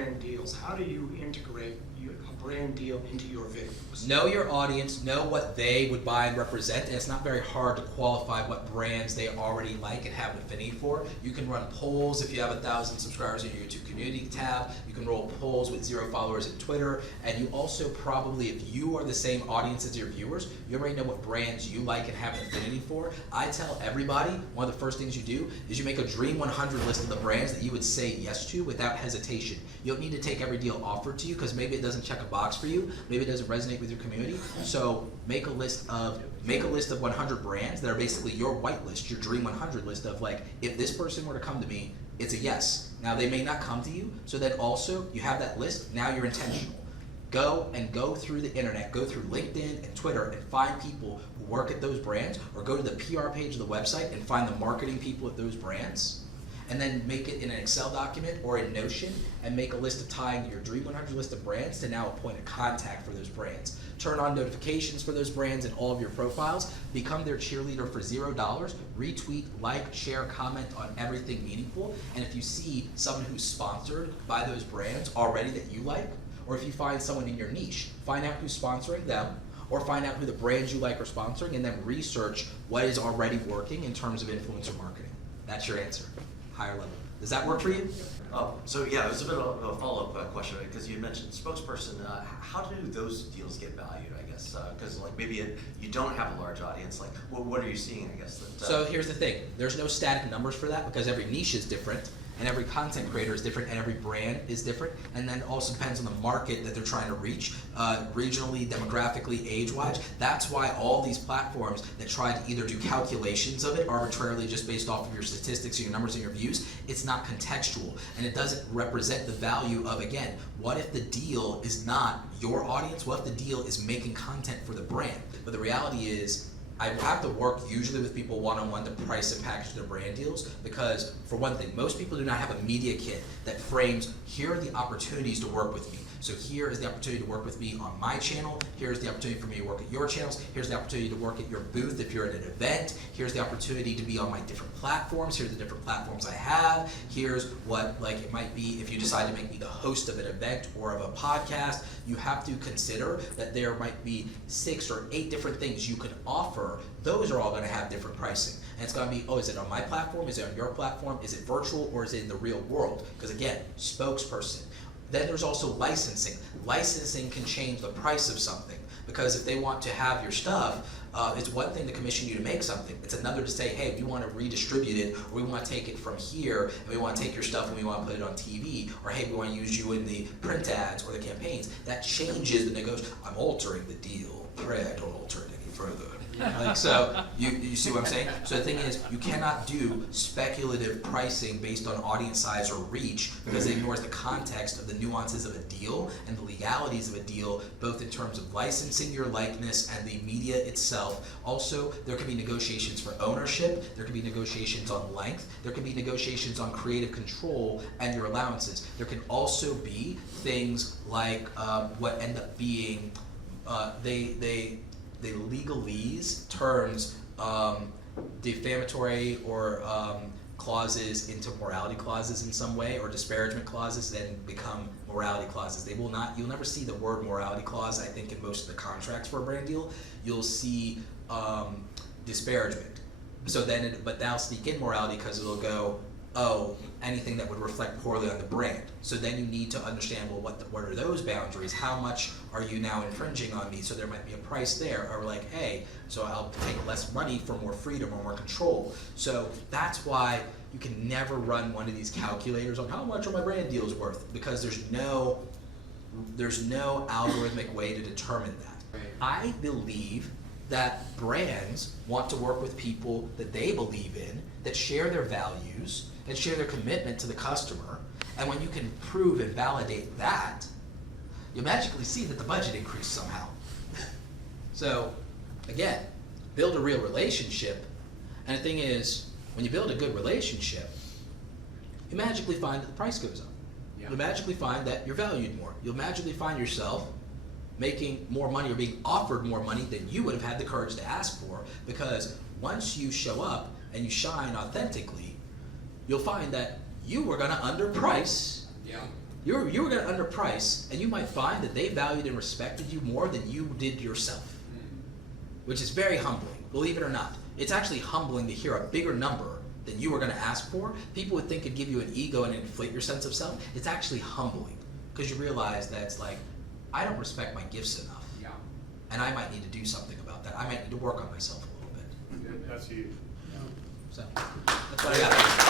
brand deals? How do you integrate a brand deal into your videos? Know your audience, know what they would buy and represent, and it's not very hard to qualify what brands they already like and have an affinity for. You can run polls if you have 1,000 subscribers in your YouTube community tab. You can roll polls with 0 followers in Twitter, and you also probably, if you are the same audience as your viewers, you already know what brands you like and have an affinity for. I tell everybody, one of the first things you do is you make a Dream 100 list of the brands that you would say yes to without hesitation. You don't need to take every deal offered to you because maybe it doesn't check a box for you, maybe it doesn't resonate with your community. So make a list of 100 brands that are basically your whitelist, your Dream 100 list of like, if this person were to come to me, it's a yes. Now they may not come to you, so then also you have that list, now you're intentional. Go through the internet, go through LinkedIn and Twitter and find people who work at those brands, or go to the PR page of the website and find the marketing people at those brands, and then make it in an Excel document or in Notion and make a list of tying your Dream 100 list of brands to now a point of contact for those brands. Turn on notifications for those brands in all of your profiles, become their cheerleader for $0, retweet, like, share, comment on everything meaningful, and if you see someone who's sponsored by those brands already that you like, or if you find someone in your niche, find out who's sponsoring them, or find out who the brands you like are sponsoring, and then research what is already working in terms of influencer marketing. That's your answer. Higher level. Does that work for you? Oh, so yeah, it was a bit of a follow-up question, because you mentioned spokesperson. How do those deals get valued, I guess? Because like maybe you don't have a large audience. Like, what are you seeing, I guess? That, So here's the thing. There's no static numbers for that because every niche is different, and every content creator is different, and every brand is different, and then it also depends on the market that they're trying to reach, regionally, demographically, age-wise. That's why all these platforms that try to either do calculations of it arbitrarily just based off of your statistics, your numbers, and your views, it's not contextual, and it doesn't represent the value of, again, what if the deal is not your audience? What if the deal is making content for the brand? But the reality is, I have to work usually with people one-on-one to price and package their brand deals, because for one thing, most people do not have a media kit that frames, here are the opportunities to work with me. So here is the opportunity to work with me on my channel, here's the opportunity for me to work at your channels, here's the opportunity to work at your booth if you're at an event, here's the opportunity to be on my different platforms, here's the different platforms I have, here's what like it might be if you decide to make me the host of an event or of a podcast. You have to consider that there might be 6 or 8 different things you can offer. Those are all going to have different pricing. And it's going to be, oh, is it on my platform? Is it on your platform? Is it virtual, or is it in the real world? Because again, spokesperson. Then there's also licensing. Licensing can change the price of something, because if they want to have your stuff, it's one thing to commission you to make something. It's another to say, hey, we want to redistribute it, or we want to take it from here, and we want to take your stuff and we want to put it on TV, or hey, we want to use you in the print ads or the campaigns. That changes the negotiation. I'm altering the deal. Pray I don't alter it any further. Like, so you see what I'm saying? So the thing is, you cannot do speculative pricing based on audience size or reach, because it ignores the context of the nuances of a deal and the legalities of a deal, both in terms of licensing your likeness and the media itself. Also, there can be negotiations for ownership, there can be negotiations on length, there can be negotiations on creative control and your allowances. There can also be things like what end up being, they legalese turns defamatory or clauses into morality clauses in some way, or disparagement clauses then become morality clauses. They will not, you'll never see the word morality clause, I think, in most of the contracts for a brand deal. You'll see disparagement. So then, but that'll sneak in morality because it'll go, oh, anything that would reflect poorly on the brand. So then you need to understand, well, what are those boundaries? How much are you now infringing on me? So there might be a price there, or like, hey, so I'll take less money for more freedom or more control. So that's why you can never run one of these calculators on how much are my brand deals worth, because there's no algorithmic way to determine that. Right. I believe that brands want to work with people that they believe in, that share their values, and share their commitment to the customer. And when you can prove and validate that, you magically see that the budget increased somehow. So, again, build a real relationship. And the thing is, when you build a good relationship, you magically find that the price goes up. Yeah. You'll magically find that you're valued more. You'll magically find yourself making more money or being offered more money than you would have had the courage to ask for, because once you show up and you shine authentically, you'll find that you were going to underprice You were going to underprice, and you might find that they valued and respected you more than you did yourself, which is very humbling. Believe it or not, it's actually humbling to hear a bigger number than you were going to ask for. People would think it'd give you an ego and inflate your sense of self. It's actually humbling because you realize that it's like, I don't respect my gifts enough, and I might need to do something about that. I might need to work on myself a little bit. That's huge. So that's what I got.